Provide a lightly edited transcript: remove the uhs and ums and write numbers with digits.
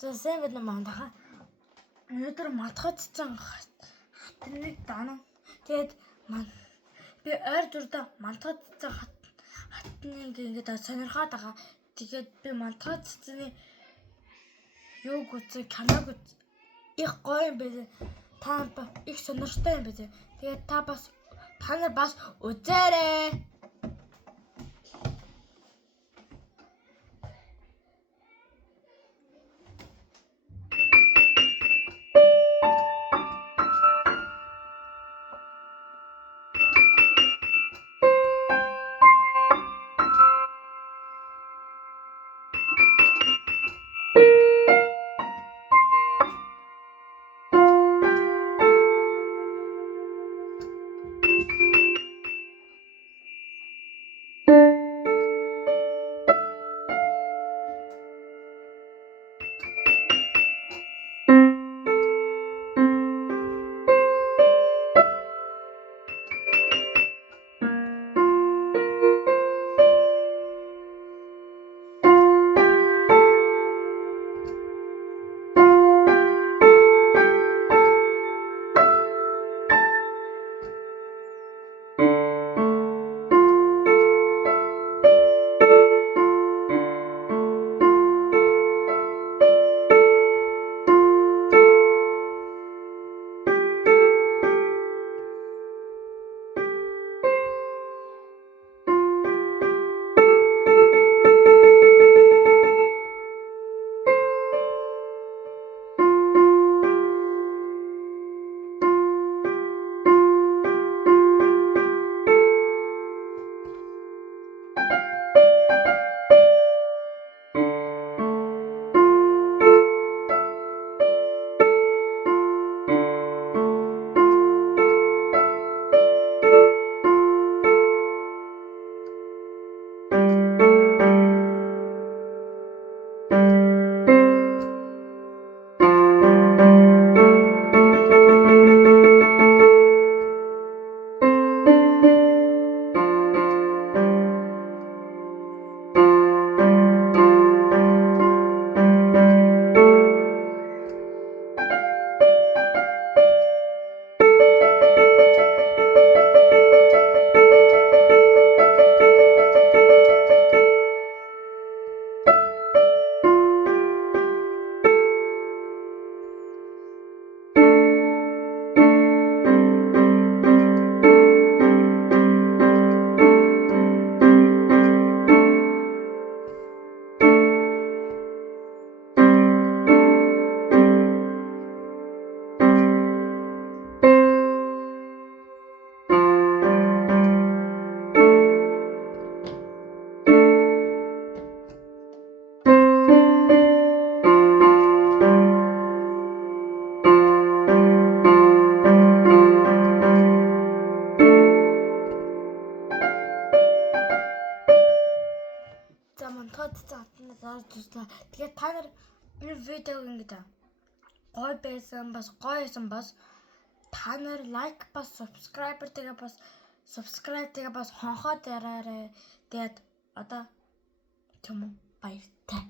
За сайн байна уу манайхаа. Өнөөдөр матхацсан хатныг даана. Тэгээд би ойр дурдаа матхацсан хатныг ингээд сонирхоод байгаа. Тэгээд би матхацсны юуг үзээ киног их гоё юм бэ. Та их сонирхтой юм бэ. Тэгээд та нар бас үзээрэй. Тэгээд та нар энэ видеог ингээд гоё байсан бас та нар лайк бас subscribe тэгээ бас хонхоод яраарай. Тэгээд одоо баяртай.